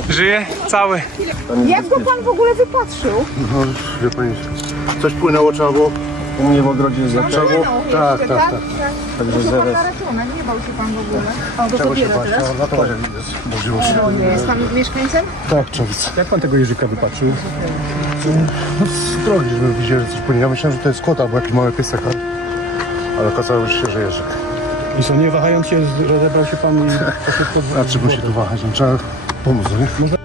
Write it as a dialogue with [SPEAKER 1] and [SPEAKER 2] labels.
[SPEAKER 1] Żyje? Cały.
[SPEAKER 2] Jak go pan w ogóle wypatrzył?
[SPEAKER 3] No, wie pani, coś płynęło, trzeba było.
[SPEAKER 4] U mnie w ogrodzie zaczęło.
[SPEAKER 3] Tak.
[SPEAKER 4] Także
[SPEAKER 2] Pan
[SPEAKER 4] zaraz.
[SPEAKER 2] na ratunek, nie bał się pan w ogóle. O, to
[SPEAKER 3] Czego się
[SPEAKER 2] dopiero
[SPEAKER 3] bać?
[SPEAKER 2] teraz?
[SPEAKER 3] Na torze jest możliwość.
[SPEAKER 2] Jest pan mieszkańcem?
[SPEAKER 3] Tak, Czowice.
[SPEAKER 4] Jak pan tego jeżyka wypatrzył?
[SPEAKER 3] No, z drogi, żeby widzieli, że coś płynie. Ja myślałem, że to jest kot albo jakiś mały piesek, ale okazało się, że jeżyk.
[SPEAKER 4] I co, nie wahając się, rozebrał się pan i poszedł pod...
[SPEAKER 3] A czego się tu wahać? No, trzeba pomóc, nie?